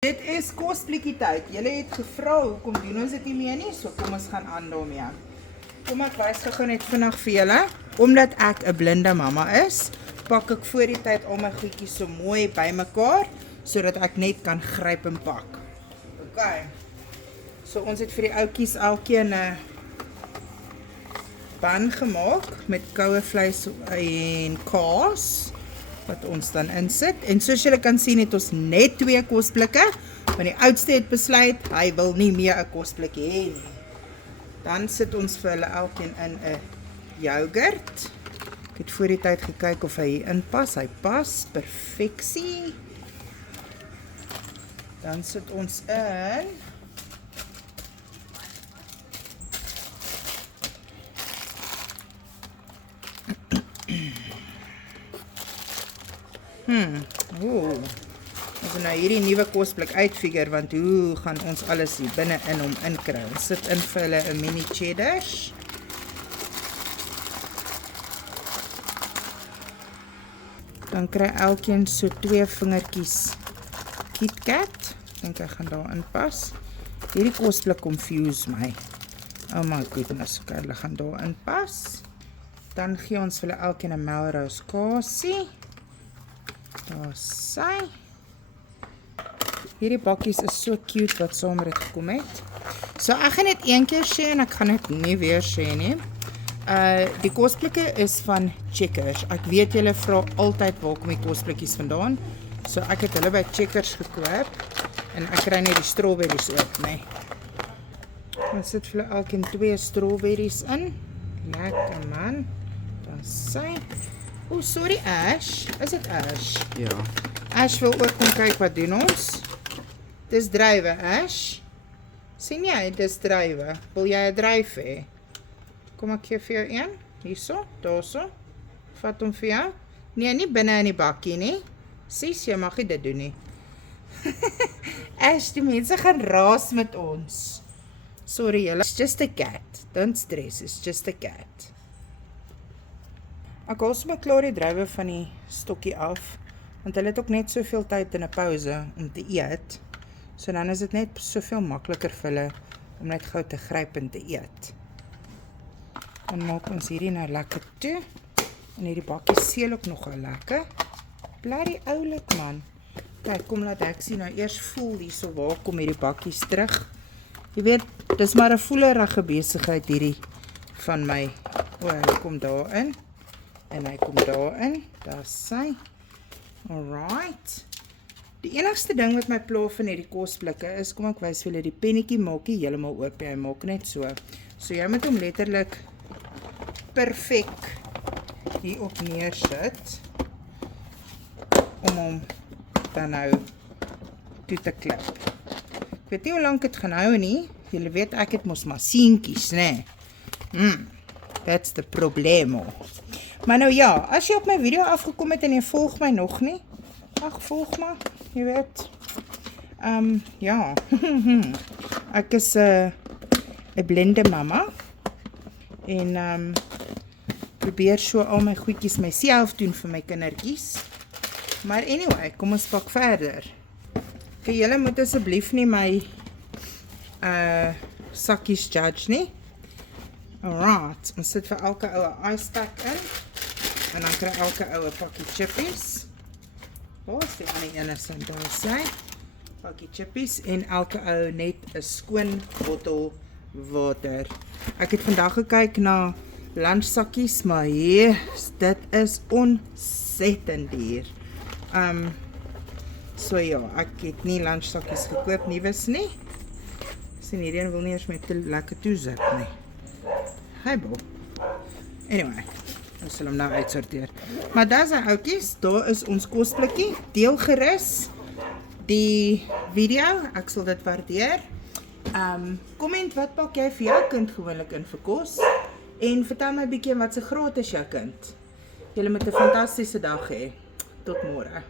Dit is kosblikkie tyd. Julle het gevra hoekom doen ons dit nie meer nie, so kom ons gaan aan daarmee. Kom ek wys gou net vinnig vir julle. Omdat ek 'n blinde mamma is, pak ek voor die tyd al my goedjies so mooi bymekaar, sodat ek net kan gryp en pak. OK. So ons het vir die ouetjies elkeen 'n pan gemaak met koue vleis en kaas wat ons dan insit. En soos julle kan sien het ons net 2 kosblikke, want die oudste het besluit hy wil nie meer 'n kosblikkie hê nie. Dan sit ons vir hulle elkeen in 'n yoghurt. Ek het voor die tyd gekyk of hy hier inpas. Hy pas perfeksie. Dan sit ons in Ons gaan nou hierdie nuwe kosblik uitfigure, want hoe gaan ons alles hier binne in hom inkry? Ons sit in vir hulle 'n mini cheddars. Dan kry elkeen so 2 vingertjies KitKat. Dink ek gaan daar inpas. Hierdie kosblik confuse my. Oh my goodness, okay, hulle gaan daar inpas. Dan gee ons vir hulle elkeen 'n Melrose kaasie. Daar sy. Hierdie bakkies is so cute wat saam met dit gekom het. So ek gaan net een keer sê en ek gaan dit nie weer sê nie. Die kosblikke is van Checkers. Ek weet julle vra altyd waar kom die kosblikkies vandaan. So ek het hulle by Checkers gekoop en ek kry net die strawberries ook, nee. Ons sit vir hulle elkeen 2 strawberries in. Lekker man. Daar sy. O, sorry Ash. Is dit Ash? Ja. Ash wil ook kom kyk wat doen ons. Dis druiwe, Ash. Sien jy, dis druiwe. Wil jy 'n druif hê? Kom ek gee vir jou een. Hierso, daarso. Vat hom vir jou. Nee, nie binne in die bakkie nie. Sies, jy mag nie dit doen nie. Ash, die mense gaan raas met ons. Sorry julle. It's just a cat. Don't stress, it's just a cat. Ek haal sommer klaar die druiwe van die stokkie af, want hulle het ook net soveel tyd in 'n pouse om te eet. So dan is dit net soveel makliker vir hulle om net gou te gryp en te eet. Dan maak ons hierdie nou lekker toe. En hierdie bakkie seel ook nogal lekker. Bloody oulik man. Kyk, kom laat ek sien nou eers voel hierso waar kom hierdie bakkies terug. Jy weet, dis maar 'n voelerige besigheid hierdie van my. O, hy kom daarin. En hy kom daarin. Daar sy. Alright. Die enigste ding wat my pla van hierdie kosblikke is, kom ek wys vir julle, die pennetjie maak nie heeltemal oop, hy maak net so. So jy moet hom letterlik perfek hier op neersit om hom dan nou toe te klip. Ek weet nie hoe lank dit gaan hou nie. Julle weet ek het mos masienkies, né? That's the problemo. Maar nou ja, as jy op my video afgekom het en jy volg my nog nie, ag volg maar, jy weet. Ja. Ek is 'n blinde mamma en probeer so al my goedjies myself doen vir my kindertjies. Maar anyway, kom ons pak verder. Okay, julle moet asseblief nie my sakkies judge nie. Alright, ons sit vir elke ou 'n ice pack in. En dan kry elke ou 'n pakkie chippies. Waar is die ander ene sin? Daar sy. Pakkie chippies en elke ou net 'n skoon bottel water. Ek het vandag gekyk na lunchsakkies, maar dit is ontsettend duur. So ja, ek het nie lunchsakkies gekoop nuus nie. Sien hierdie een wil nie eens met te lekker toezit nie. Hy bo. Anyway, ons sal hom nou uitsorteer. Maar daar is hy oudjies, daar is ons kosblikkie. Deel gerus die video, ek sal dit waardeer. Comment wat pak jy vir jou kind gewoonlik in vir kos? En vertel my 'n bietjie wat se graad is jou kind. Julle moet 'n fantastiese dag hê. Tot môre.